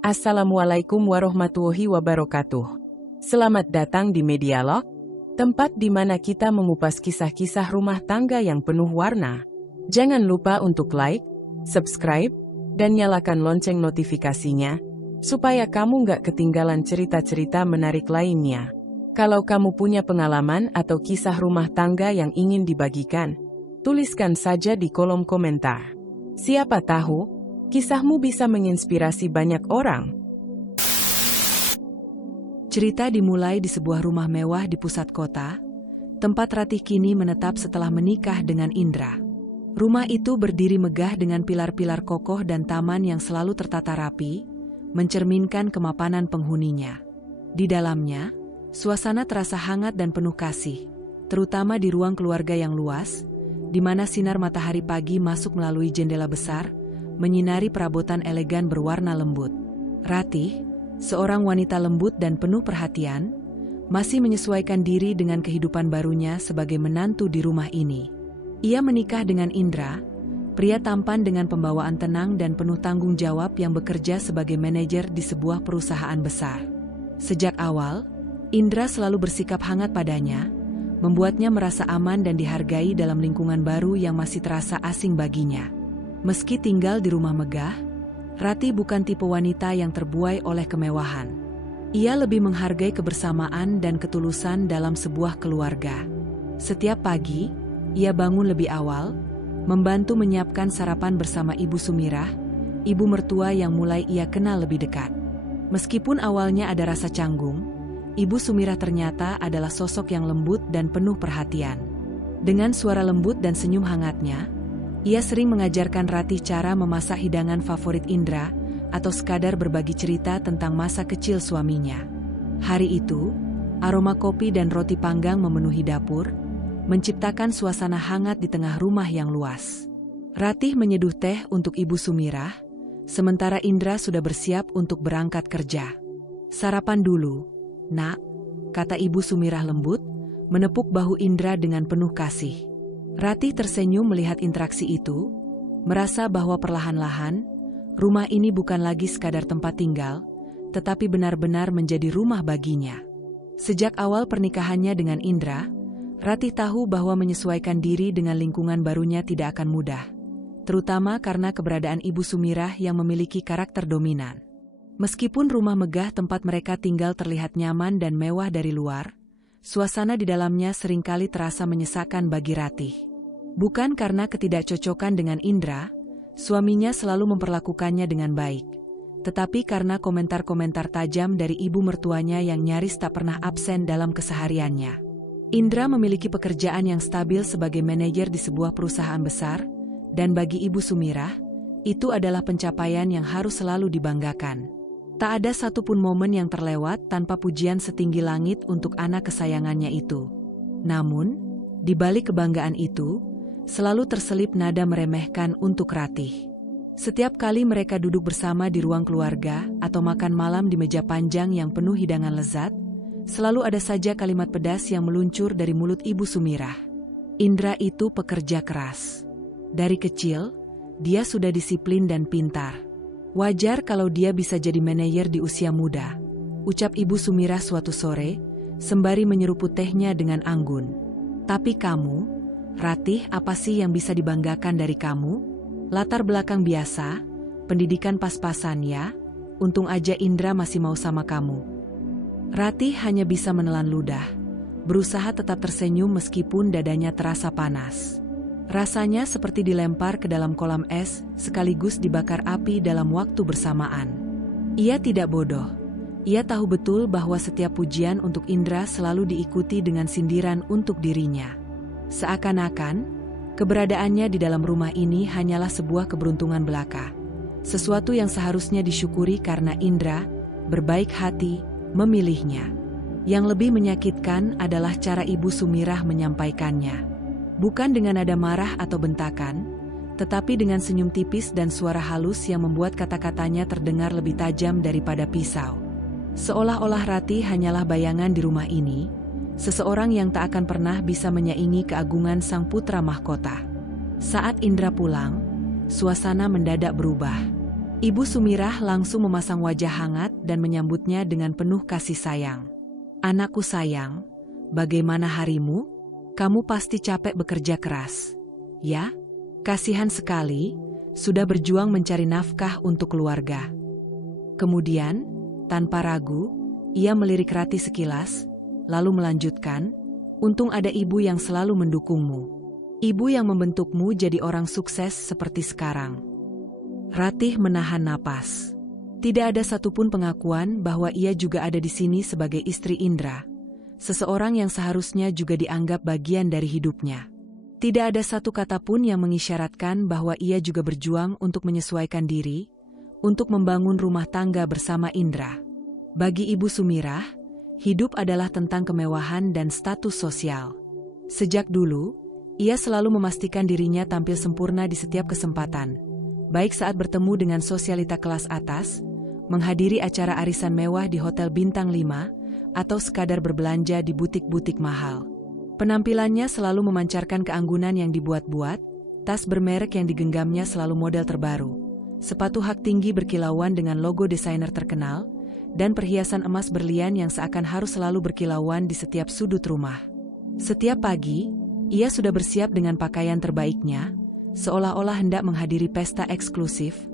Assalamualaikum warahmatullahi wabarakatuh. Selamat datang di Medialog, tempat di mana kita mengupas kisah-kisah rumah tangga yang penuh warna. Jangan lupa untuk like, subscribe, dan nyalakan lonceng notifikasinya, supaya kamu nggak ketinggalan cerita-cerita menarik lainnya. Kalau kamu punya pengalaman atau kisah rumah tangga yang ingin dibagikan, tuliskan saja di kolom komentar. Siapa tahu, kisahmu bisa menginspirasi banyak orang. Cerita dimulai di sebuah rumah mewah di pusat kota, tempat Ratih kini menetap setelah menikah dengan Indra. Rumah itu berdiri megah dengan pilar-pilar kokoh dan taman yang selalu tertata rapi, mencerminkan kemapanan penghuninya. Di dalamnya, suasana terasa hangat dan penuh kasih, terutama di ruang keluarga yang luas, di mana sinar matahari pagi masuk melalui jendela besar, menyinari perabotan elegan berwarna lembut. Ratih, seorang wanita lembut dan penuh perhatian, masih menyesuaikan diri dengan kehidupan barunya sebagai menantu di rumah ini. Ia menikah dengan Indra, pria tampan dengan pembawaan tenang dan penuh tanggung jawab yang bekerja sebagai manajer di sebuah perusahaan besar. Sejak awal, Indra selalu bersikap hangat padanya, membuatnya merasa aman dan dihargai dalam lingkungan baru yang masih terasa asing baginya. Meski tinggal di rumah megah, Ratih bukan tipe wanita yang terbuai oleh kemewahan. Ia lebih menghargai kebersamaan dan ketulusan dalam sebuah keluarga. Setiap pagi, ia bangun lebih awal, membantu menyiapkan sarapan bersama Ibu Sumirah, ibu mertua yang mulai ia kenal lebih dekat. Meskipun awalnya ada rasa canggung, Ibu Sumirah ternyata adalah sosok yang lembut dan penuh perhatian. Dengan suara lembut dan senyum hangatnya, ia sering mengajarkan Ratih cara memasak hidangan favorit Indra, atau sekadar berbagi cerita tentang masa kecil suaminya. Hari itu, aroma kopi dan roti panggang memenuhi dapur, menciptakan suasana hangat di tengah rumah yang luas. Ratih menyeduh teh untuk Ibu Sumirah, sementara Indra sudah bersiap untuk berangkat kerja. "Sarapan dulu, Nak," kata Ibu Sumirah lembut, menepuk bahu Indra dengan penuh kasih. Ratih tersenyum melihat interaksi itu, merasa bahwa perlahan-lahan, rumah ini bukan lagi sekadar tempat tinggal, tetapi benar-benar menjadi rumah baginya. Sejak awal pernikahannya dengan Indra, Ratih tahu bahwa menyesuaikan diri dengan lingkungan barunya tidak akan mudah, terutama karena keberadaan Ibu Sumirah yang memiliki karakter dominan. Meskipun rumah megah tempat mereka tinggal terlihat nyaman dan mewah dari luar, suasana di dalamnya seringkali terasa menyesakkan bagi Ratih. Bukan karena ketidakcocokan dengan Indra, suaminya selalu memperlakukannya dengan baik, tetapi karena komentar-komentar tajam dari ibu mertuanya yang nyaris tak pernah absen dalam kesehariannya. Indra memiliki pekerjaan yang stabil sebagai manajer di sebuah perusahaan besar, dan bagi Ibu Sumirah, itu adalah pencapaian yang harus selalu dibanggakan. Tak ada satupun momen yang terlewat tanpa pujian setinggi langit untuk anak kesayangannya itu. Namun, di balik kebanggaan itu, selalu terselip nada meremehkan untuk Ratih. Setiap kali mereka duduk bersama di ruang keluarga atau makan malam di meja panjang yang penuh hidangan lezat, selalu ada saja kalimat pedas yang meluncur dari mulut Ibu Sumirah. Indra itu pekerja keras. Dari kecil, dia sudah disiplin dan pintar. Wajar kalau dia bisa jadi manajer di usia muda, ucap Ibu Sumirah suatu sore, sembari menyeruput tehnya dengan anggun. Tapi kamu, Ratih, apa sih yang bisa dibanggakan dari kamu? Latar belakang biasa, pendidikan pas-pasan ya, untung aja Indra masih mau sama kamu. Ratih hanya bisa menelan ludah, berusaha tetap tersenyum meskipun dadanya terasa panas. Rasanya seperti dilempar ke dalam kolam es, sekaligus dibakar api dalam waktu bersamaan. Ia tidak bodoh. Ia tahu betul bahwa setiap pujian untuk Indra selalu diikuti dengan sindiran untuk dirinya. Seakan-akan, keberadaannya di dalam rumah ini hanyalah sebuah keberuntungan belaka. Sesuatu yang seharusnya disyukuri karena Indra, berbaik hati, memilihnya. Yang lebih menyakitkan adalah cara Ibu Sumirah menyampaikannya. Bukan dengan nada marah atau bentakan, tetapi dengan senyum tipis dan suara halus yang membuat kata-katanya terdengar lebih tajam daripada pisau. Seolah-olah Ratih hanyalah bayangan di rumah ini, seseorang yang tak akan pernah bisa menyaingi keagungan sang putra mahkota. Saat Indra pulang, suasana mendadak berubah. Ibu Sumirah langsung memasang wajah hangat dan menyambutnya dengan penuh kasih sayang. "Anakku sayang, bagaimana harimu? Kamu pasti capek bekerja keras. Ya? Kasihan sekali, sudah berjuang mencari nafkah untuk keluarga." Kemudian, tanpa ragu, ia melirik Ratih sekilas, lalu melanjutkan, "Untung ada ibu yang selalu mendukungmu. Ibu yang membentukmu jadi orang sukses seperti sekarang." Ratih menahan napas. Tidak ada satupun pengakuan bahwa ia juga ada di sini sebagai istri Indra, seseorang yang seharusnya juga dianggap bagian dari hidupnya. Tidak ada satu kata pun yang mengisyaratkan bahwa ia juga berjuang untuk menyesuaikan diri, untuk membangun rumah tangga bersama Indra. Bagi Ibu Sumirah, hidup adalah tentang kemewahan dan status sosial. Sejak dulu, ia selalu memastikan dirinya tampil sempurna di setiap kesempatan, baik saat bertemu dengan sosialita kelas atas, menghadiri acara arisan mewah di hotel bintang 5, atau sekadar berbelanja di butik-butik mahal. Penampilannya selalu memancarkan keanggunan yang dibuat-buat, tas bermerek yang digenggamnya selalu model terbaru, sepatu hak tinggi berkilauan dengan logo desainer terkenal, dan perhiasan emas berlian yang seakan harus selalu berkilauan di setiap sudut rumah. Setiap pagi, ia sudah bersiap dengan pakaian terbaiknya, seolah-olah hendak menghadiri pesta eksklusif,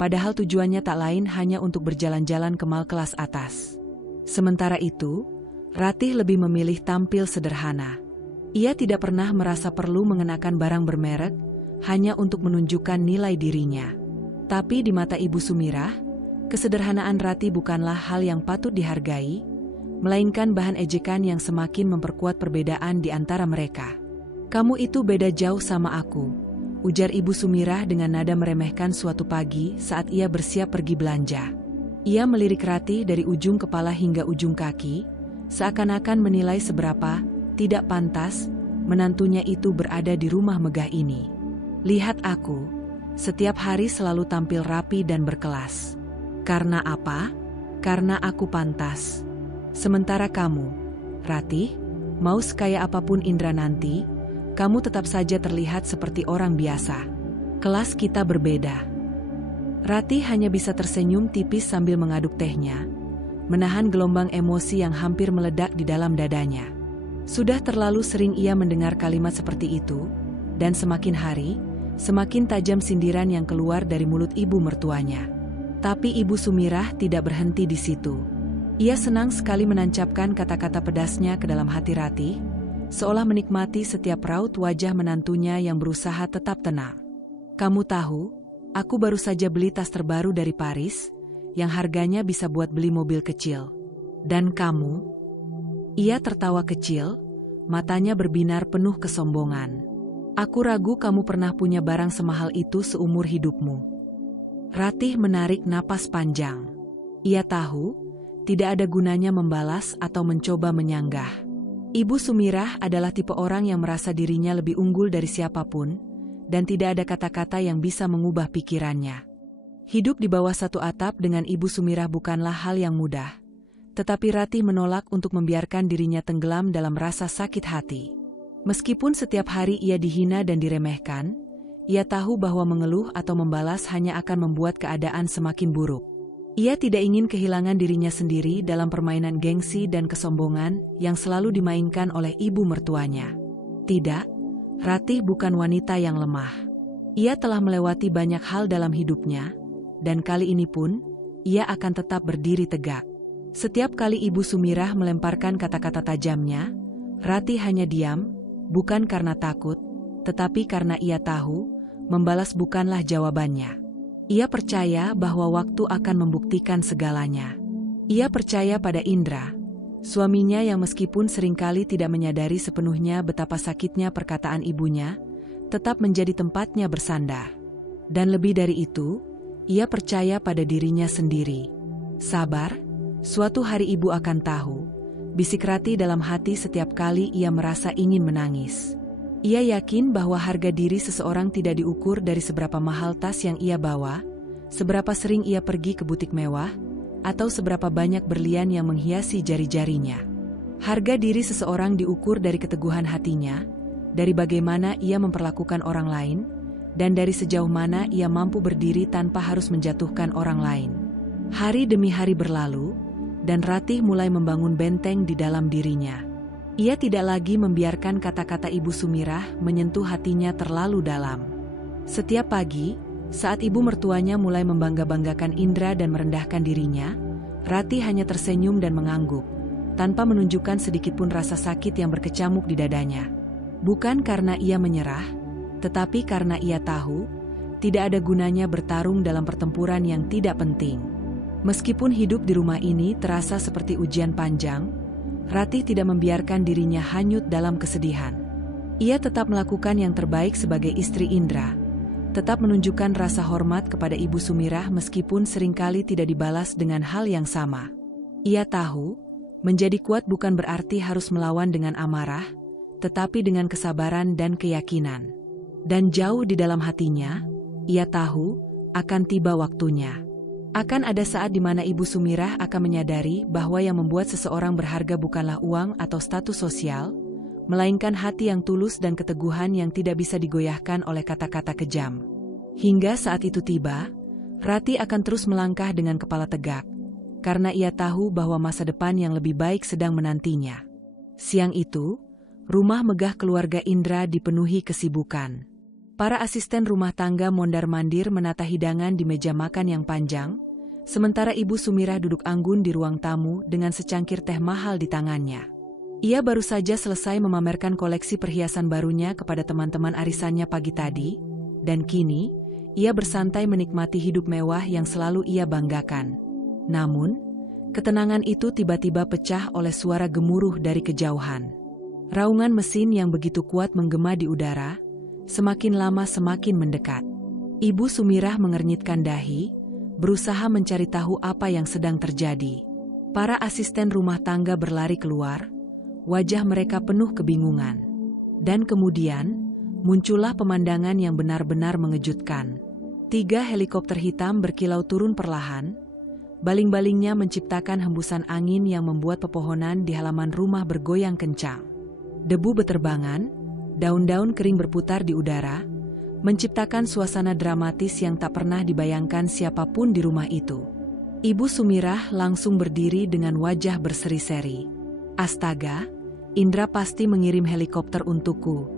padahal tujuannya tak lain hanya untuk berjalan-jalan ke mal kelas atas. Sementara itu, Ratih lebih memilih tampil sederhana. Ia tidak pernah merasa perlu mengenakan barang bermerek, hanya untuk menunjukkan nilai dirinya. Tapi di mata Ibu Sumirah, kesederhanaan Ratih bukanlah hal yang patut dihargai, melainkan bahan ejekan yang semakin memperkuat perbedaan di antara mereka. "Kamu itu beda jauh sama aku," ujar Ibu Sumirah dengan nada meremehkan suatu pagi saat ia bersiap pergi belanja. Ia melirik Ratih dari ujung kepala hingga ujung kaki, seakan-akan menilai seberapa tidak pantas menantunya itu berada di rumah megah ini. "Lihat aku, setiap hari selalu tampil rapi dan berkelas. Karena apa? Karena aku pantas. Sementara kamu, Ratih, mau sekaya apapun Indra nanti, kamu tetap saja terlihat seperti orang biasa. Kelas kita berbeda." Ratih hanya bisa tersenyum tipis sambil mengaduk tehnya, menahan gelombang emosi yang hampir meledak di dalam dadanya. Sudah terlalu sering ia mendengar kalimat seperti itu, dan semakin hari, semakin tajam sindiran yang keluar dari mulut ibu mertuanya. Tapi Ibu Sumirah tidak berhenti di situ. Ia senang sekali menancapkan kata-kata pedasnya ke dalam hati Ratih, seolah menikmati setiap raut wajah menantunya yang berusaha tetap tenang. "Kamu tahu, aku baru saja beli tas terbaru dari Paris, yang harganya bisa buat beli mobil kecil. Dan kamu?" Ia tertawa kecil, matanya berbinar penuh kesombongan. "Aku ragu kamu pernah punya barang semahal itu seumur hidupmu." Ratih menarik napas panjang. Ia tahu, tidak ada gunanya membalas atau mencoba menyanggah. Ibu Sumirah adalah tipe orang yang merasa dirinya lebih unggul dari siapapun, dan tidak ada kata-kata yang bisa mengubah pikirannya. Hidup di bawah satu atap dengan Ibu Sumirah bukanlah hal yang mudah. Tetapi Ratih menolak untuk membiarkan dirinya tenggelam dalam rasa sakit hati. Meskipun setiap hari ia dihina dan diremehkan, ia tahu bahwa mengeluh atau membalas hanya akan membuat keadaan semakin buruk. Ia tidak ingin kehilangan dirinya sendiri dalam permainan gengsi dan kesombongan yang selalu dimainkan oleh ibu mertuanya. Tidak, Ratih bukan wanita yang lemah. Ia telah melewati banyak hal dalam hidupnya, dan kali ini pun, ia akan tetap berdiri tegak. Setiap kali Ibu Sumirah melemparkan kata-kata tajamnya, Ratih hanya diam, bukan karena takut, tetapi karena ia tahu, membalas bukanlah jawabannya. Ia percaya bahwa waktu akan membuktikan segalanya. Ia percaya pada Indra, suaminya yang meskipun seringkali tidak menyadari sepenuhnya betapa sakitnya perkataan ibunya, tetap menjadi tempatnya bersandar. Dan lebih dari itu, ia percaya pada dirinya sendiri. "Sabar, suatu hari ibu akan tahu," bisik Ratih dalam hati setiap kali ia merasa ingin menangis. Ia yakin bahwa harga diri seseorang tidak diukur dari seberapa mahal tas yang ia bawa, seberapa sering ia pergi ke butik mewah, atau seberapa banyak berlian yang menghiasi jari-jarinya. Harga diri seseorang diukur dari keteguhan hatinya, dari bagaimana ia memperlakukan orang lain, dan dari sejauh mana ia mampu berdiri tanpa harus menjatuhkan orang lain. Hari demi hari berlalu, dan Ratih mulai membangun benteng di dalam dirinya. Ia tidak lagi membiarkan kata-kata Ibu Sumirah menyentuh hatinya terlalu dalam. Setiap pagi, saat ibu mertuanya mulai membangga-banggakan Indra dan merendahkan dirinya, Ratih hanya tersenyum dan mengangguk, tanpa menunjukkan sedikitpun rasa sakit yang berkecamuk di dadanya. Bukan karena ia menyerah, tetapi karena ia tahu, tidak ada gunanya bertarung dalam pertempuran yang tidak penting. Meskipun hidup di rumah ini terasa seperti ujian panjang, Ratih tidak membiarkan dirinya hanyut dalam kesedihan. Ia tetap melakukan yang terbaik sebagai istri Indra, tetap menunjukkan rasa hormat kepada Ibu Sumirah meskipun seringkali tidak dibalas dengan hal yang sama. Ia tahu, menjadi kuat bukan berarti harus melawan dengan amarah, tetapi dengan kesabaran dan keyakinan. Dan jauh di dalam hatinya, ia tahu, akan tiba waktunya. Akan ada saat di mana Ibu Sumirah akan menyadari bahwa yang membuat seseorang berharga bukanlah uang atau status sosial, melainkan hati yang tulus dan keteguhan yang tidak bisa digoyahkan oleh kata-kata kejam. Hingga saat itu tiba, Ratih akan terus melangkah dengan kepala tegak, karena ia tahu bahwa masa depan yang lebih baik sedang menantinya. Siang itu, rumah megah keluarga Indra dipenuhi kesibukan. Para asisten rumah tangga mondar-mandir menata hidangan di meja makan yang panjang, sementara Ibu Sumirah duduk anggun di ruang tamu dengan secangkir teh mahal di tangannya. Ia baru saja selesai memamerkan koleksi perhiasan barunya kepada teman-teman arisannya pagi tadi, dan kini, ia bersantai menikmati hidup mewah yang selalu ia banggakan. Namun, ketenangan itu tiba-tiba pecah oleh suara gemuruh dari kejauhan. Raungan mesin yang begitu kuat menggema di udara, semakin lama semakin mendekat. Ibu Sumirah mengernyitkan dahi, berusaha mencari tahu apa yang sedang terjadi. Para asisten rumah tangga berlari keluar, wajah mereka penuh kebingungan. Dan kemudian, muncullah pemandangan yang benar-benar mengejutkan. 3 helikopter hitam berkilau turun perlahan, baling-balingnya menciptakan hembusan angin yang membuat pepohonan di halaman rumah bergoyang kencang. Debu beterbangan, daun-daun kering berputar di udara, menciptakan suasana dramatis yang tak pernah dibayangkan siapapun di rumah itu. Ibu Sumirah langsung berdiri dengan wajah berseri-seri. Astaga! Indra pasti mengirim helikopter untukku.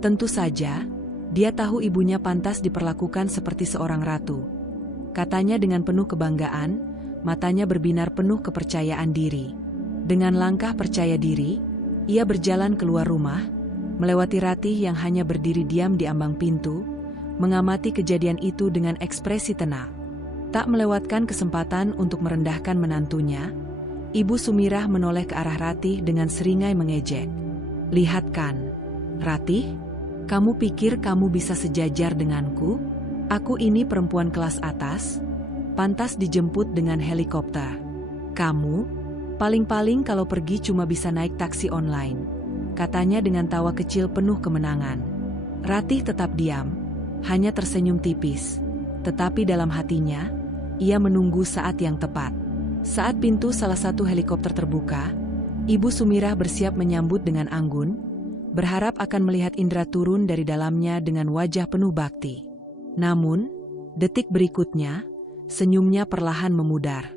Tentu saja, dia tahu ibunya pantas diperlakukan seperti seorang ratu. Katanya dengan penuh kebanggaan, matanya berbinar penuh kepercayaan diri. Dengan langkah percaya diri, ia berjalan keluar rumah, melewati Ratih yang hanya berdiri diam di ambang pintu, mengamati kejadian itu dengan ekspresi tenang. Tak melewatkan kesempatan untuk merendahkan menantunya, Ibu Sumirah menoleh ke arah Ratih dengan seringai mengejek. "Lihat kan, Ratih, kamu pikir kamu bisa sejajar denganku? Aku ini perempuan kelas atas, pantas dijemput dengan helikopter. Kamu, paling-paling kalau pergi cuma bisa naik taksi online," katanya dengan tawa kecil penuh kemenangan. Ratih tetap diam, hanya tersenyum tipis, tetapi dalam hatinya, ia menunggu saat yang tepat. Saat pintu salah satu helikopter terbuka, Ibu Sumirah bersiap menyambut dengan anggun, berharap akan melihat Indra turun dari dalamnya dengan wajah penuh bakti. Namun, detik berikutnya, senyumnya perlahan memudar.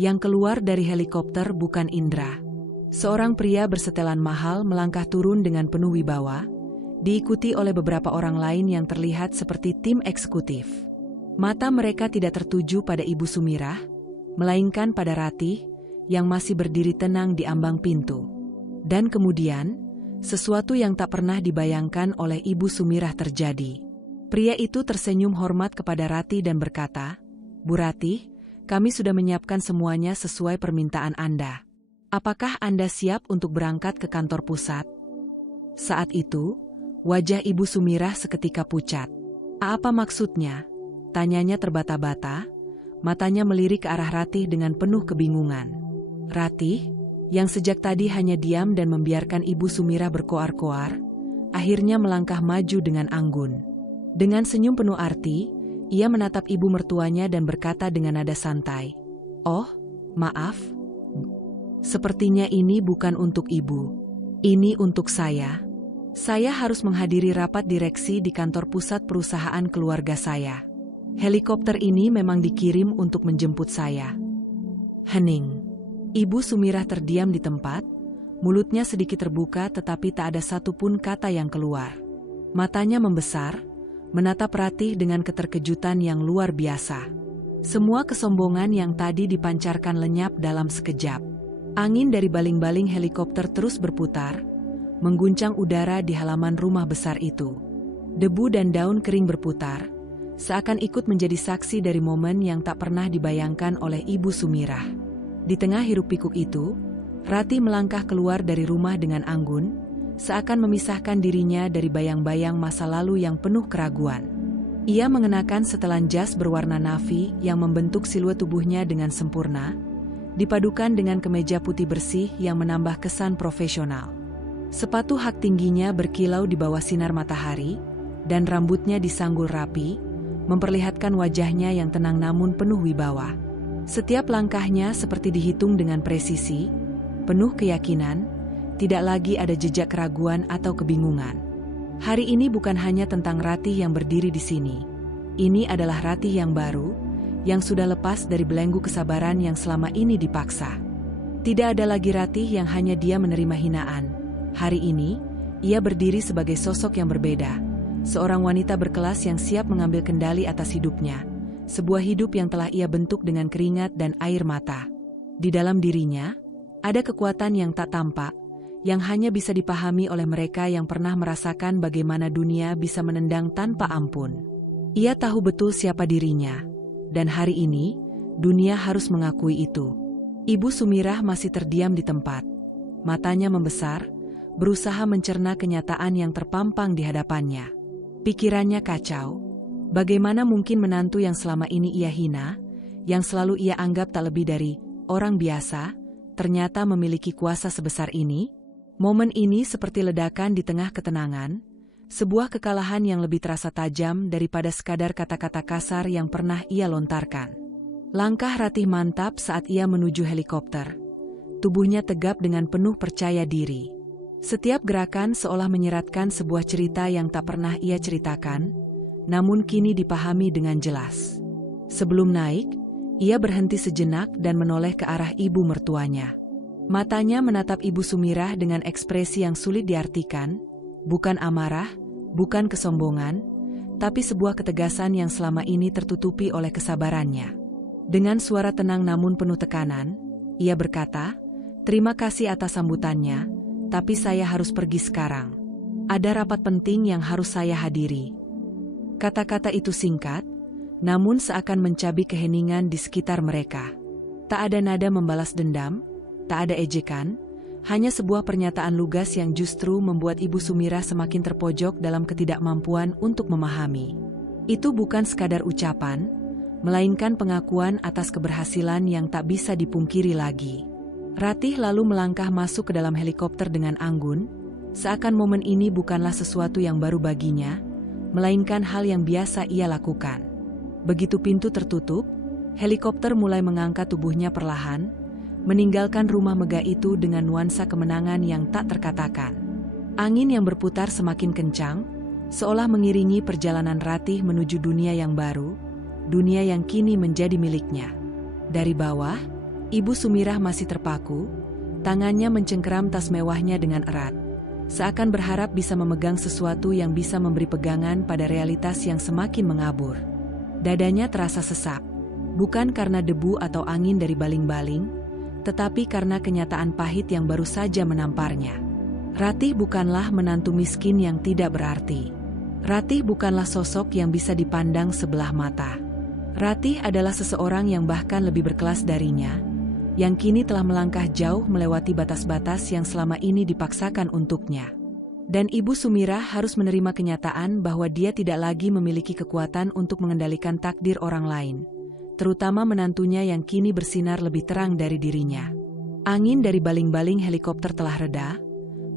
Yang keluar dari helikopter bukan Indra. Seorang pria bersetelan mahal melangkah turun dengan penuh wibawa, diikuti oleh beberapa orang lain yang terlihat seperti tim eksekutif. Mata mereka tidak tertuju pada Ibu Sumirah, melainkan pada Ratih, yang masih berdiri tenang di ambang pintu. Dan kemudian, sesuatu yang tak pernah dibayangkan oleh Ibu Sumirah terjadi. Pria itu tersenyum hormat kepada Ratih dan berkata, "Bu Ratih, kami sudah menyiapkan semuanya sesuai permintaan Anda. Apakah Anda siap untuk berangkat ke kantor pusat?" Saat itu, wajah Ibu Sumirah seketika pucat. "Apa maksudnya?" tanyanya terbata-bata, matanya melirik ke arah Ratih dengan penuh kebingungan. Ratih, yang sejak tadi hanya diam dan membiarkan Ibu Sumirah berkoar-koar, akhirnya melangkah maju dengan anggun. Dengan senyum penuh arti, ia menatap ibu mertuanya dan berkata dengan nada santai, "Oh, maaf. Sepertinya ini bukan untuk ibu. Ini untuk saya." Saya harus menghadiri rapat direksi di kantor pusat perusahaan keluarga saya. Helikopter ini memang dikirim untuk menjemput saya. Hening. Ibu Sumirah terdiam di tempat, mulutnya sedikit terbuka tetapi tak ada satupun kata yang keluar. Matanya membesar, menatap Ratih dengan keterkejutan yang luar biasa. Semua kesombongan yang tadi dipancarkan lenyap dalam sekejap. Angin dari baling-baling helikopter terus berputar, mengguncang udara di halaman rumah besar itu. Debu dan daun kering berputar, seakan ikut menjadi saksi dari momen yang tak pernah dibayangkan oleh Ibu Sumirah. Di tengah hiruk-pikuk itu, Ratih melangkah keluar dari rumah dengan anggun, seakan memisahkan dirinya dari bayang-bayang masa lalu yang penuh keraguan. Ia mengenakan setelan jas berwarna navy yang membentuk siluet tubuhnya dengan sempurna, dipadukan dengan kemeja putih bersih yang menambah kesan profesional. Sepatu hak tingginya berkilau di bawah sinar matahari, dan rambutnya disanggul rapi, memperlihatkan wajahnya yang tenang namun penuh wibawa. Setiap langkahnya seperti dihitung dengan presisi, penuh keyakinan, tidak lagi ada jejak keraguan atau kebingungan. Hari ini bukan hanya tentang Ratih yang berdiri di sini. Ini adalah Ratih yang baru, yang sudah lepas dari belenggu kesabaran yang selama ini dipaksa. Tidak ada lagi Ratih yang hanya dia menerima hinaan. Hari ini, ia berdiri sebagai sosok yang berbeda. Seorang wanita berkelas yang siap mengambil kendali atas hidupnya. Sebuah hidup yang telah ia bentuk dengan keringat dan air mata. Di dalam dirinya, ada kekuatan yang tak tampak, yang hanya bisa dipahami oleh mereka yang pernah merasakan bagaimana dunia bisa menendang tanpa ampun. Ia tahu betul siapa dirinya, dan hari ini, dunia harus mengakui itu. Ibu Sumirah masih terdiam di tempat. Matanya membesar, berusaha mencerna kenyataan yang terpampang di hadapannya. Pikirannya kacau. Bagaimana mungkin menantu yang selama ini ia hina, yang selalu ia anggap tak lebih dari orang biasa, ternyata memiliki kuasa sebesar ini? Momen ini seperti ledakan di tengah ketenangan, sebuah kekalahan yang lebih terasa tajam daripada sekadar kata-kata kasar yang pernah ia lontarkan. Langkah Ratih mantap saat ia menuju helikopter. Tubuhnya tegap dengan penuh percaya diri. Setiap gerakan seolah menyeratkan sebuah cerita yang tak pernah ia ceritakan, namun kini dipahami dengan jelas. Sebelum naik, ia berhenti sejenak dan menoleh ke arah ibu mertuanya. Matanya menatap Ibu Sumirah dengan ekspresi yang sulit diartikan, bukan amarah, bukan kesombongan, tapi sebuah ketegasan yang selama ini tertutupi oleh kesabarannya. Dengan suara tenang namun penuh tekanan, ia berkata, "Terima kasih atas sambutannya, tapi saya harus pergi sekarang. Ada rapat penting yang harus saya hadiri." Kata-kata itu singkat, namun seakan mencabik keheningan di sekitar mereka. Tak ada nada membalas dendam, tak ada ejekan, hanya sebuah pernyataan lugas yang justru membuat Ibu Sumirah semakin terpojok dalam ketidakmampuan untuk memahami. Itu bukan sekadar ucapan, melainkan pengakuan atas keberhasilan yang tak bisa dipungkiri lagi. Ratih lalu melangkah masuk ke dalam helikopter dengan anggun, seakan momen ini bukanlah sesuatu yang baru baginya, melainkan hal yang biasa ia lakukan. Begitu pintu tertutup, helikopter mulai mengangkat tubuhnya perlahan, meninggalkan rumah megah itu dengan nuansa kemenangan yang tak terkatakan. Angin yang berputar semakin kencang, seolah mengiringi perjalanan Ratih menuju dunia yang baru, dunia yang kini menjadi miliknya. Dari bawah, Ibu Sumirah masih terpaku, tangannya mencengkeram tas mewahnya dengan erat. Seakan berharap bisa memegang sesuatu yang bisa memberi pegangan pada realitas yang semakin mengabur. Dadanya terasa sesak, bukan karena debu atau angin dari baling-baling, tetapi karena kenyataan pahit yang baru saja menamparnya. Ratih bukanlah menantu miskin yang tidak berarti. Ratih bukanlah sosok yang bisa dipandang sebelah mata. Ratih adalah seseorang yang bahkan lebih berkelas darinya, yang kini telah melangkah jauh melewati batas-batas yang selama ini dipaksakan untuknya. Dan Ibu Sumirah harus menerima kenyataan bahwa dia tidak lagi memiliki kekuatan untuk mengendalikan takdir orang lain, terutama menantunya yang kini bersinar lebih terang dari dirinya. Angin dari baling-baling helikopter telah reda,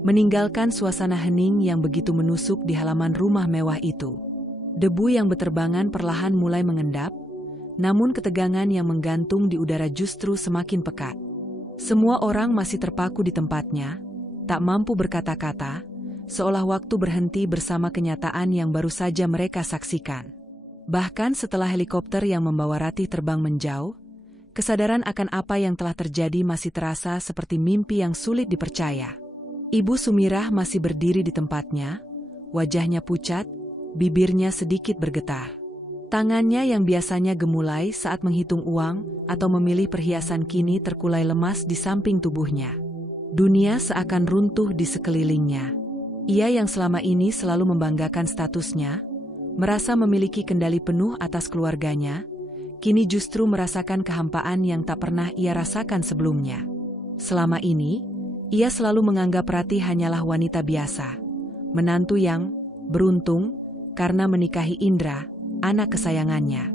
meninggalkan suasana hening yang begitu menusuk di halaman rumah mewah itu. Debu yang beterbangan perlahan mulai mengendap, namun ketegangan yang menggantung di udara justru semakin pekat. Semua orang masih terpaku di tempatnya, tak mampu berkata-kata, seolah waktu berhenti bersama kenyataan yang baru saja mereka saksikan. Bahkan setelah helikopter yang membawa Ratih terbang menjauh, kesadaran akan apa yang telah terjadi masih terasa seperti mimpi yang sulit dipercaya. Ibu Sumirah masih berdiri di tempatnya, wajahnya pucat, bibirnya sedikit bergetar. Tangannya yang biasanya gemulai saat menghitung uang atau memilih perhiasan kini terkulai lemas di samping tubuhnya. Dunia seakan runtuh di sekelilingnya. Ia yang selama ini selalu membanggakan statusnya, merasa memiliki kendali penuh atas keluarganya, kini justru merasakan kehampaan yang tak pernah ia rasakan sebelumnya. Selama ini, ia selalu menganggap Ratih hanyalah wanita biasa, menantu yang beruntung karena menikahi Indra, anak kesayangannya.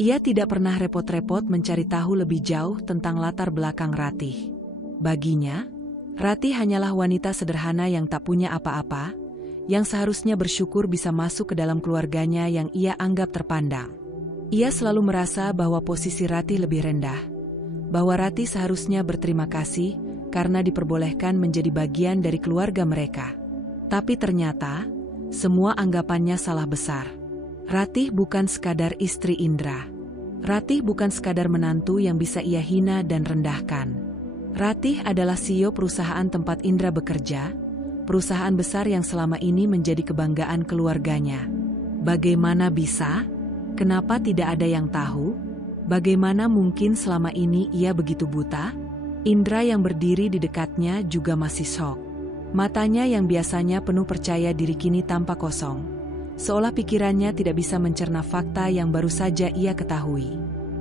Ia tidak pernah repot-repot mencari tahu lebih jauh tentang latar belakang Ratih. Baginya, Ratih hanyalah wanita sederhana yang tak punya apa-apa, yang seharusnya bersyukur bisa masuk ke dalam keluarganya yang ia anggap terpandang. Ia selalu merasa bahwa posisi Ratih lebih rendah, bahwa Ratih seharusnya berterima kasih karena diperbolehkan menjadi bagian dari keluarga mereka. Tapi ternyata, semua anggapannya salah besar. Ratih bukan sekadar istri Indra. Ratih bukan sekadar menantu yang bisa ia hina dan rendahkan. Ratih adalah CEO perusahaan tempat Indra bekerja, perusahaan besar yang selama ini menjadi kebanggaan keluarganya. Bagaimana bisa? Kenapa tidak ada yang tahu? Bagaimana mungkin selama ini ia begitu buta? Indra yang berdiri di dekatnya juga masih syok. Matanya yang biasanya penuh percaya diri kini tampak kosong, seolah pikirannya tidak bisa mencerna fakta yang baru saja ia ketahui.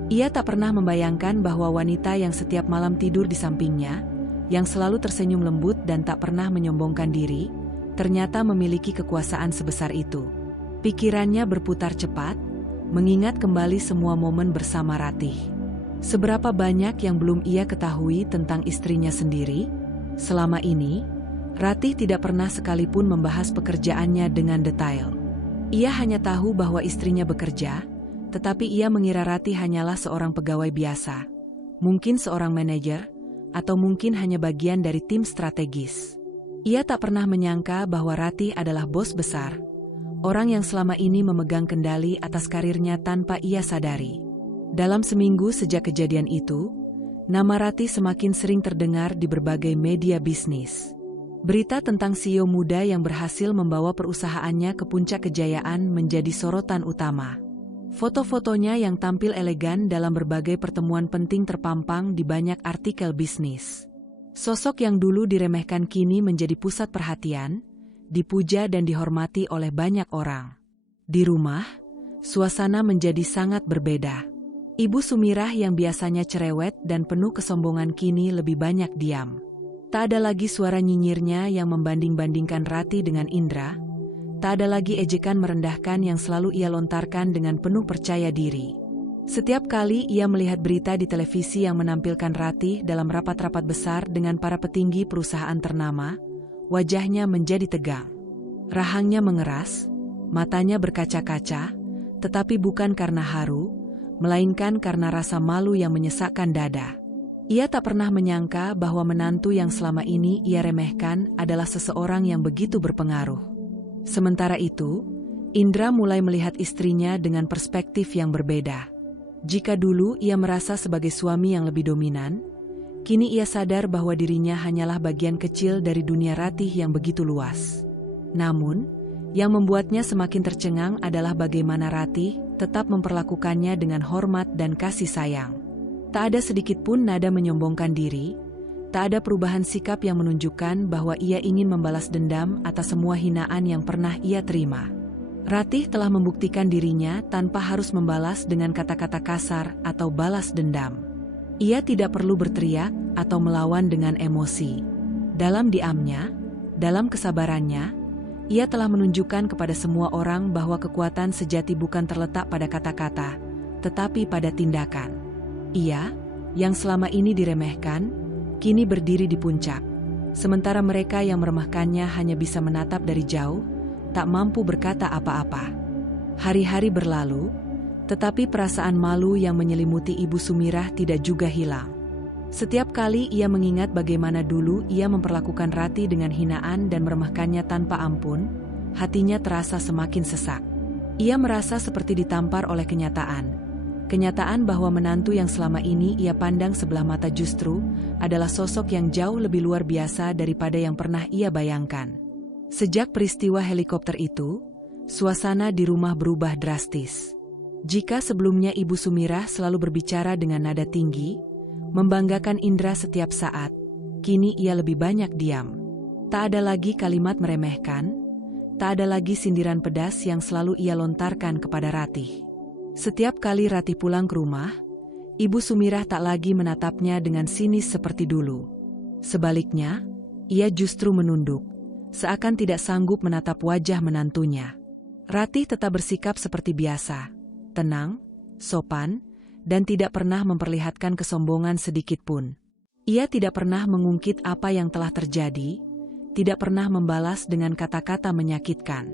Ia tak pernah membayangkan bahwa wanita yang setiap malam tidur di sampingnya, yang selalu tersenyum lembut dan tak pernah menyombongkan diri, ternyata memiliki kekuasaan sebesar itu. Pikirannya berputar cepat, mengingat kembali semua momen bersama Ratih. Seberapa banyak yang belum ia ketahui tentang istrinya sendiri? Selama ini, Ratih tidak pernah sekalipun membahas pekerjaannya dengan detail. Ia hanya tahu bahwa istrinya bekerja, tetapi ia mengira Ratih hanyalah seorang pegawai biasa, mungkin seorang manajer, atau mungkin hanya bagian dari tim strategis. Ia tak pernah menyangka bahwa Ratih adalah bos besar, orang yang selama ini memegang kendali atas karirnya tanpa ia sadari. Dalam seminggu sejak kejadian itu, nama Ratih semakin sering terdengar di berbagai media bisnis. Berita tentang CEO muda yang berhasil membawa perusahaannya ke puncak kejayaan menjadi sorotan utama. Foto-fotonya yang tampil elegan dalam berbagai pertemuan penting terpampang di banyak artikel bisnis. Sosok yang dulu diremehkan kini menjadi pusat perhatian, dipuja dan dihormati oleh banyak orang. Di rumah, suasana menjadi sangat berbeda. Ibu Sumirah yang biasanya cerewet dan penuh kesombongan kini lebih banyak diam. Tak ada lagi suara nyinyirnya yang membanding-bandingkan Ratih dengan Indra. Tak ada lagi ejekan merendahkan yang selalu ia lontarkan dengan penuh percaya diri. Setiap kali ia melihat berita di televisi yang menampilkan Ratih dalam rapat-rapat besar dengan para petinggi perusahaan ternama, wajahnya menjadi tegang. Rahangnya mengeras, matanya berkaca-kaca, tetapi bukan karena haru, melainkan karena rasa malu yang menyesakkan dada. Ia tak pernah menyangka bahwa menantu yang selama ini ia remehkan adalah seseorang yang begitu berpengaruh. Sementara itu, Indra mulai melihat istrinya dengan perspektif yang berbeda. Jika dulu ia merasa sebagai suami yang lebih dominan, kini ia sadar bahwa dirinya hanyalah bagian kecil dari dunia Ratih yang begitu luas. Namun, yang membuatnya semakin tercengang adalah bagaimana Ratih tetap memperlakukannya dengan hormat dan kasih sayang. Tak ada sedikit pun nada menyombongkan diri, tak ada perubahan sikap yang menunjukkan bahwa ia ingin membalas dendam atas semua hinaan yang pernah ia terima. Ratih telah membuktikan dirinya tanpa harus membalas dengan kata-kata kasar atau balas dendam. Ia tidak perlu berteriak atau melawan dengan emosi. Dalam diamnya, dalam kesabarannya, ia telah menunjukkan kepada semua orang bahwa kekuatan sejati bukan terletak pada kata-kata, tetapi pada tindakan. Ia, yang selama ini diremehkan, kini berdiri di puncak. Sementara mereka yang meremehkannya hanya bisa menatap dari jauh, tak mampu berkata apa-apa. Hari-hari berlalu, tetapi perasaan malu yang menyelimuti Ibu Sumirah tidak juga hilang. Setiap kali ia mengingat bagaimana dulu ia memperlakukan Ratih dengan hinaan dan meremehkannya tanpa ampun, hatinya terasa semakin sesak. Ia merasa seperti ditampar oleh kenyataan. Kenyataan bahwa menantu yang selama ini ia pandang sebelah mata justru adalah sosok yang jauh lebih luar biasa daripada yang pernah ia bayangkan. Sejak peristiwa helikopter itu, suasana di rumah berubah drastis. Jika sebelumnya Ibu Sumirah selalu berbicara dengan nada tinggi, membanggakan Indra setiap saat, kini ia lebih banyak diam. Tak ada lagi kalimat meremehkan, tak ada lagi sindiran pedas yang selalu ia lontarkan kepada Ratih. Setiap kali Ratih pulang ke rumah, Ibu Sumirah tak lagi menatapnya dengan sinis seperti dulu. Sebaliknya, ia justru menunduk, seakan tidak sanggup menatap wajah menantunya. Ratih tetap bersikap seperti biasa, tenang, sopan, dan tidak pernah memperlihatkan kesombongan sedikit pun. Ia tidak pernah mengungkit apa yang telah terjadi, tidak pernah membalas dengan kata-kata menyakitkan.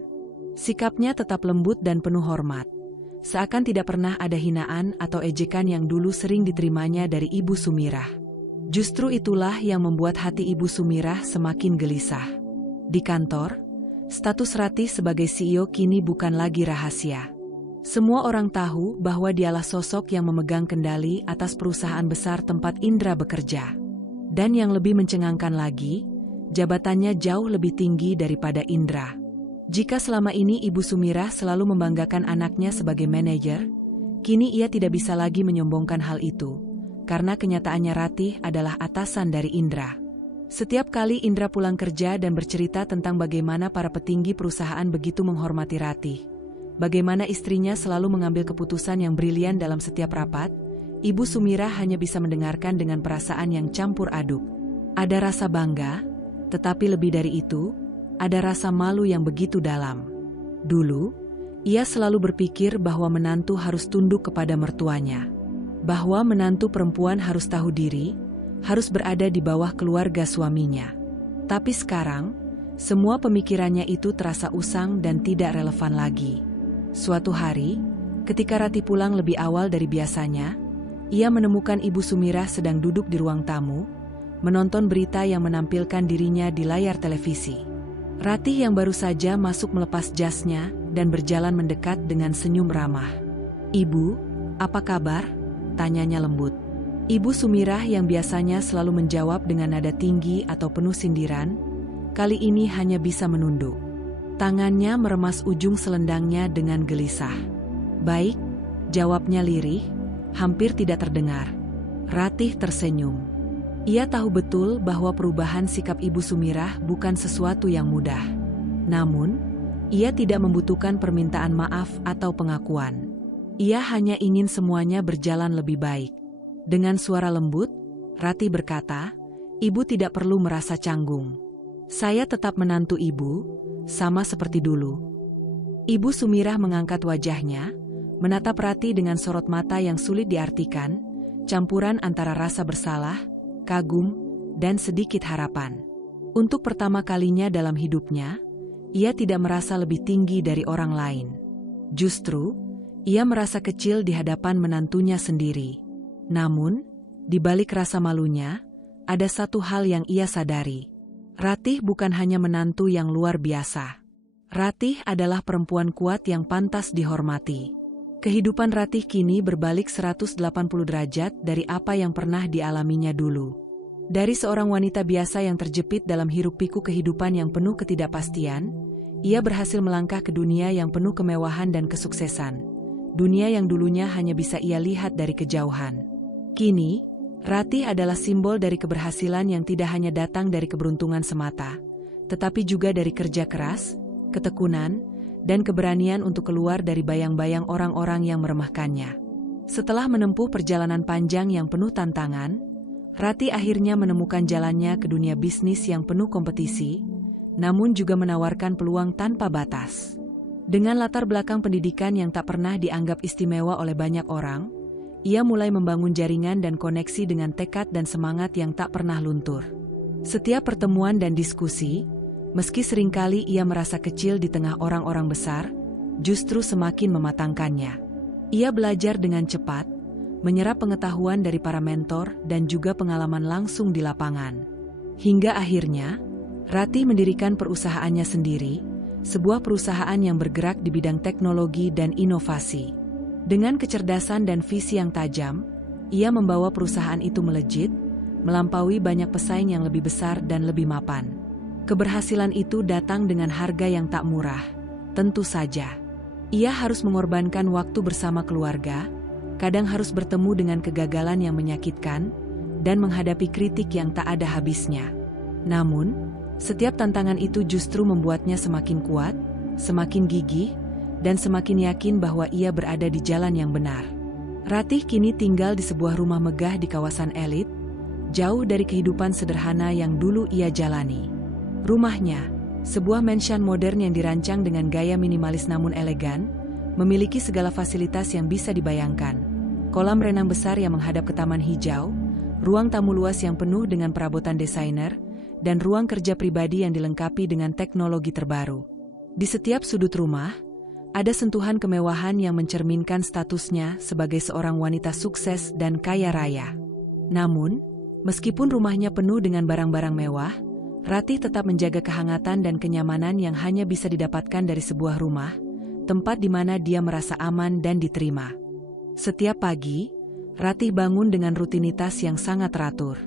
Sikapnya tetap lembut dan penuh hormat, seakan tidak pernah ada hinaan atau ejekan yang dulu sering diterimanya dari Ibu Sumirah. Justru itulah yang membuat hati Ibu Sumirah semakin gelisah. Di kantor, status Ratih sebagai CEO kini bukan lagi rahasia. Semua orang tahu bahwa dialah sosok yang memegang kendali atas perusahaan besar tempat Indra bekerja. Dan yang lebih mencengangkan lagi, jabatannya jauh lebih tinggi daripada Indra. Jika selama ini Ibu Sumirah selalu membanggakan anaknya sebagai manajer, kini ia tidak bisa lagi menyombongkan hal itu, karena kenyataannya Ratih adalah atasan dari Indra. Setiap kali Indra pulang kerja dan bercerita tentang bagaimana para petinggi perusahaan begitu menghormati Ratih, bagaimana istrinya selalu mengambil keputusan yang brilian dalam setiap rapat, Ibu Sumirah hanya bisa mendengarkan dengan perasaan yang campur aduk. Ada rasa bangga, tetapi lebih dari itu, ada rasa malu yang begitu dalam. Dulu, ia selalu berpikir bahwa menantu harus tunduk kepada mertuanya, bahwa menantu perempuan harus tahu diri, harus berada di bawah keluarga suaminya. Tapi sekarang, semua pemikirannya itu terasa usang dan tidak relevan lagi. Suatu hari, ketika Ratih pulang lebih awal dari biasanya, ia menemukan Ibu Sumirah sedang duduk di ruang tamu, menonton berita yang menampilkan dirinya di layar televisi. Ratih yang baru saja masuk melepas jasnya dan berjalan mendekat dengan senyum ramah. "Ibu, apa kabar?" tanyanya lembut. Ibu Sumirah yang biasanya selalu menjawab dengan nada tinggi atau penuh sindiran, kali ini hanya bisa menunduk. Tangannya meremas ujung selendangnya dengan gelisah. "Baik," jawabnya lirih, hampir tidak terdengar. Ratih tersenyum. Ia tahu betul bahwa perubahan sikap Ibu Sumirah bukan sesuatu yang mudah. Namun, ia tidak membutuhkan permintaan maaf atau pengakuan. Ia hanya ingin semuanya berjalan lebih baik. Dengan suara lembut, Ratih berkata, "Ibu tidak perlu merasa canggung. Saya tetap menantu Ibu, sama seperti dulu." Ibu Sumirah mengangkat wajahnya, menatap Ratih dengan sorot mata yang sulit diartikan, campuran antara rasa bersalah, kagum, dan sedikit harapan. Untuk pertama kalinya dalam hidupnya, ia tidak merasa lebih tinggi dari orang lain. Justru, ia merasa kecil di hadapan menantunya sendiri. Namun, di balik rasa malunya, ada satu hal yang ia sadari. Ratih bukan hanya menantu yang luar biasa. Ratih adalah perempuan kuat yang pantas dihormati. Kehidupan Ratih kini berbalik 180 derajat dari apa yang pernah dialaminya dulu. Dari seorang wanita biasa yang terjepit dalam hiruk-pikuk kehidupan yang penuh ketidakpastian, ia berhasil melangkah ke dunia yang penuh kemewahan dan kesuksesan. Dunia yang dulunya hanya bisa ia lihat dari kejauhan. Kini, Ratih adalah simbol dari keberhasilan yang tidak hanya datang dari keberuntungan semata, tetapi juga dari kerja keras, ketekunan, dan keberanian untuk keluar dari bayang-bayang orang-orang yang meremehkannya. Setelah menempuh perjalanan panjang yang penuh tantangan, Ratih akhirnya menemukan jalannya ke dunia bisnis yang penuh kompetisi, namun juga menawarkan peluang tanpa batas. Dengan latar belakang pendidikan yang tak pernah dianggap istimewa oleh banyak orang, ia mulai membangun jaringan dan koneksi dengan tekad dan semangat yang tak pernah luntur. Setiap pertemuan dan diskusi, meski seringkali ia merasa kecil di tengah orang-orang besar, justru semakin mematangkannya. Ia belajar dengan cepat, menyerap pengetahuan dari para mentor dan juga pengalaman langsung di lapangan. Hingga akhirnya, Ratih mendirikan perusahaannya sendiri, sebuah perusahaan yang bergerak di bidang teknologi dan inovasi. Dengan kecerdasan dan visi yang tajam, ia membawa perusahaan itu melejit, melampaui banyak pesaing yang lebih besar dan lebih mapan. Keberhasilan itu datang dengan harga yang tak murah. Tentu saja, ia harus mengorbankan waktu bersama keluarga, kadang harus bertemu dengan kegagalan yang menyakitkan, dan menghadapi kritik yang tak ada habisnya. Namun, setiap tantangan itu justru membuatnya semakin kuat, semakin gigih, dan semakin yakin bahwa ia berada di jalan yang benar. Ratih kini tinggal di sebuah rumah megah di kawasan elit, jauh dari kehidupan sederhana yang dulu ia jalani. Rumahnya, sebuah mansion modern yang dirancang dengan gaya minimalis namun elegan, memiliki segala fasilitas yang bisa dibayangkan. Kolam renang besar yang menghadap ke taman hijau, ruang tamu luas yang penuh dengan perabotan desainer, dan ruang kerja pribadi yang dilengkapi dengan teknologi terbaru. Di setiap sudut rumah, ada sentuhan kemewahan yang mencerminkan statusnya sebagai seorang wanita sukses dan kaya raya. Namun, meskipun rumahnya penuh dengan barang-barang mewah, Ratih tetap menjaga kehangatan dan kenyamanan yang hanya bisa didapatkan dari sebuah rumah, tempat di mana dia merasa aman dan diterima. Setiap pagi, Ratih bangun dengan rutinitas yang sangat teratur.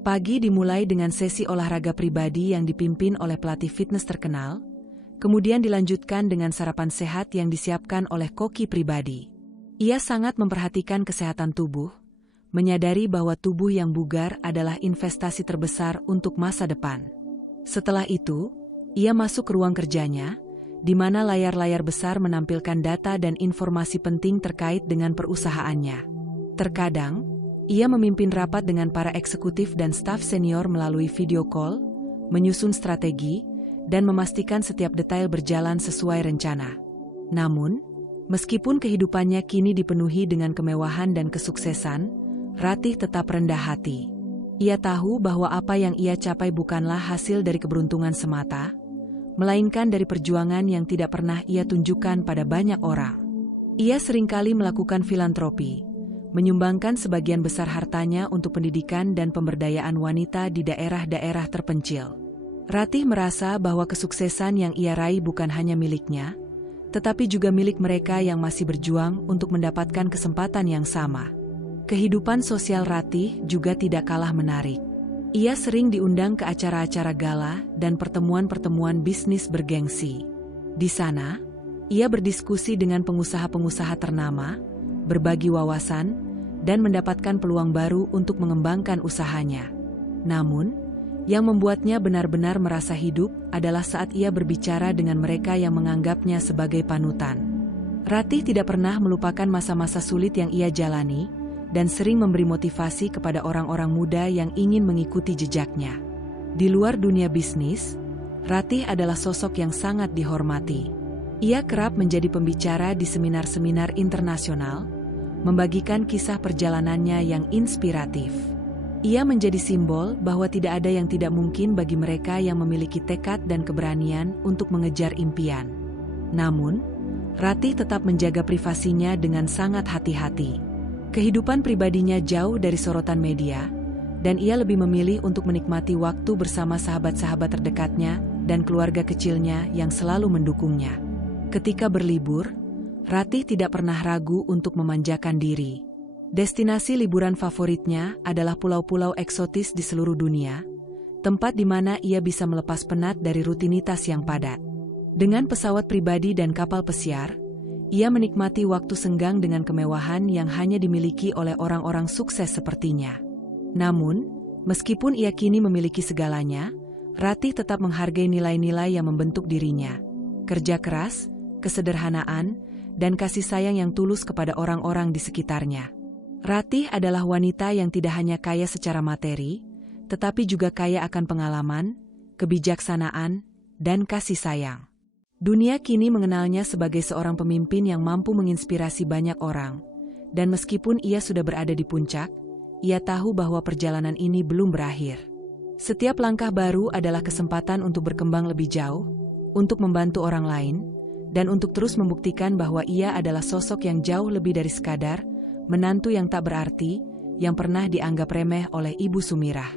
Pagi dimulai dengan sesi olahraga pribadi yang dipimpin oleh pelatih fitness terkenal, kemudian dilanjutkan dengan sarapan sehat yang disiapkan oleh koki pribadi. Ia sangat memperhatikan kesehatan tubuh, menyadari bahwa tubuh yang bugar adalah investasi terbesar untuk masa depan. Setelah itu, ia masuk ke ruang kerjanya, di mana layar-layar besar menampilkan data dan informasi penting terkait dengan perusahaannya. Terkadang, ia memimpin rapat dengan para eksekutif dan staf senior melalui video call, menyusun strategi, dan memastikan setiap detail berjalan sesuai rencana. Namun, meskipun kehidupannya kini dipenuhi dengan kemewahan dan kesuksesan, Ratih tetap rendah hati. Ia tahu bahwa apa yang ia capai bukanlah hasil dari keberuntungan semata, melainkan dari perjuangan yang tidak pernah ia tunjukkan pada banyak orang. Ia seringkali melakukan filantropi, menyumbangkan sebagian besar hartanya untuk pendidikan dan pemberdayaan wanita di daerah-daerah terpencil. Ratih merasa bahwa kesuksesan yang ia raih bukan hanya miliknya, tetapi juga milik mereka yang masih berjuang untuk mendapatkan kesempatan yang sama. Kehidupan sosial Ratih juga tidak kalah menarik. Ia sering diundang ke acara-acara gala dan pertemuan-pertemuan bisnis bergengsi. Di sana, ia berdiskusi dengan pengusaha-pengusaha ternama, berbagi wawasan, dan mendapatkan peluang baru untuk mengembangkan usahanya. Namun, yang membuatnya benar-benar merasa hidup adalah saat ia berbicara dengan mereka yang menganggapnya sebagai panutan. Ratih tidak pernah melupakan masa-masa sulit yang ia jalani, dan sering memberi motivasi kepada orang-orang muda yang ingin mengikuti jejaknya. Di luar dunia bisnis, Ratih adalah sosok yang sangat dihormati. Ia kerap menjadi pembicara di seminar-seminar internasional, membagikan kisah perjalanannya yang inspiratif. Ia menjadi simbol bahwa tidak ada yang tidak mungkin bagi mereka yang memiliki tekad dan keberanian untuk mengejar impian. Namun, Ratih tetap menjaga privasinya dengan sangat hati-hati. Kehidupan pribadinya jauh dari sorotan media, dan ia lebih memilih untuk menikmati waktu bersama sahabat-sahabat terdekatnya dan keluarga kecilnya yang selalu mendukungnya. Ketika berlibur, Ratih tidak pernah ragu untuk memanjakan diri. Destinasi liburan favoritnya adalah pulau-pulau eksotis di seluruh dunia, tempat di mana ia bisa melepas penat dari rutinitas yang padat. Dengan pesawat pribadi dan kapal pesiar, ia menikmati waktu senggang dengan kemewahan yang hanya dimiliki oleh orang-orang sukses sepertinya. Namun, meskipun ia kini memiliki segalanya, Ratih tetap menghargai nilai-nilai yang membentuk dirinya. Kerja keras, kesederhanaan, dan kasih sayang yang tulus kepada orang-orang di sekitarnya. Ratih adalah wanita yang tidak hanya kaya secara materi, tetapi juga kaya akan pengalaman, kebijaksanaan, dan kasih sayang. Dunia kini mengenalnya sebagai seorang pemimpin yang mampu menginspirasi banyak orang, dan meskipun ia sudah berada di puncak, ia tahu bahwa perjalanan ini belum berakhir. Setiap langkah baru adalah kesempatan untuk berkembang lebih jauh, untuk membantu orang lain, dan untuk terus membuktikan bahwa ia adalah sosok yang jauh lebih dari sekadar menantu yang tak berarti, yang pernah dianggap remeh oleh Ibu Sumirah.